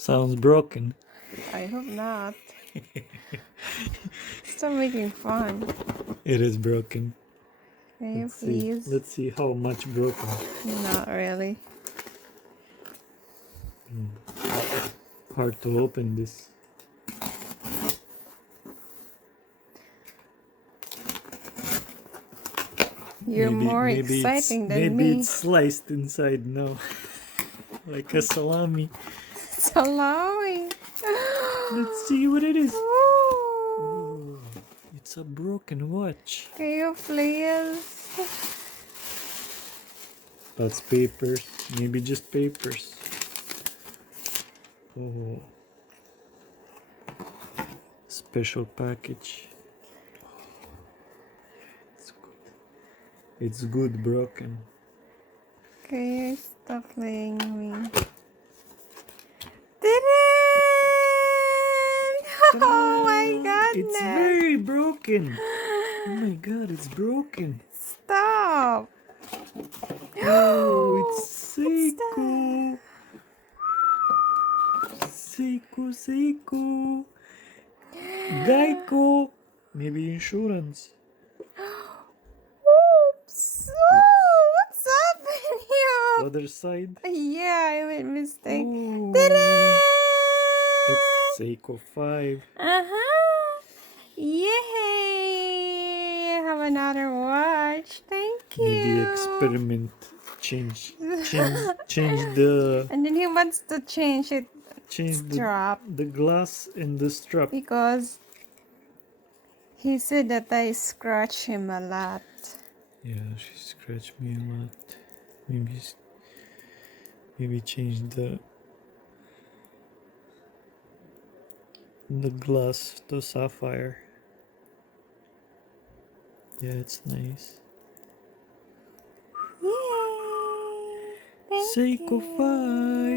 Sounds broken. I hope not. Stop making fun. It is broken. Can you Let's please? see. Let's see how much broken. Not really. Hard to open this. You're more exciting than me. Maybe it's sliced inside now. Like a salami. Salami. Let's see what it is. Ooh. Ooh, it's a broken watch. Can you please? That's papers. Maybe just papers. Oh. Special package. It's good broken. Can you stop playing me? Oh my goodness! It's very broken. Oh my god, it's broken. Stop! Oh, it's Seiko. Seiko. Geico. Maybe insurance. Oops! Oh, what's happening here? Other side. Yeah, I made a mistake. Ooh. Ta-da! It's Seiko 5. Yay! I have another watch. Thank you. Maybe experiment. Change the And then he wants to change it. Strap. the glass and the strap. Because he said that I scratch him a lot. Yeah, she scratched me a lot. Maybe change the glass to sapphire. Yeah, it's nice. Yay! Thank Seiko you. 5.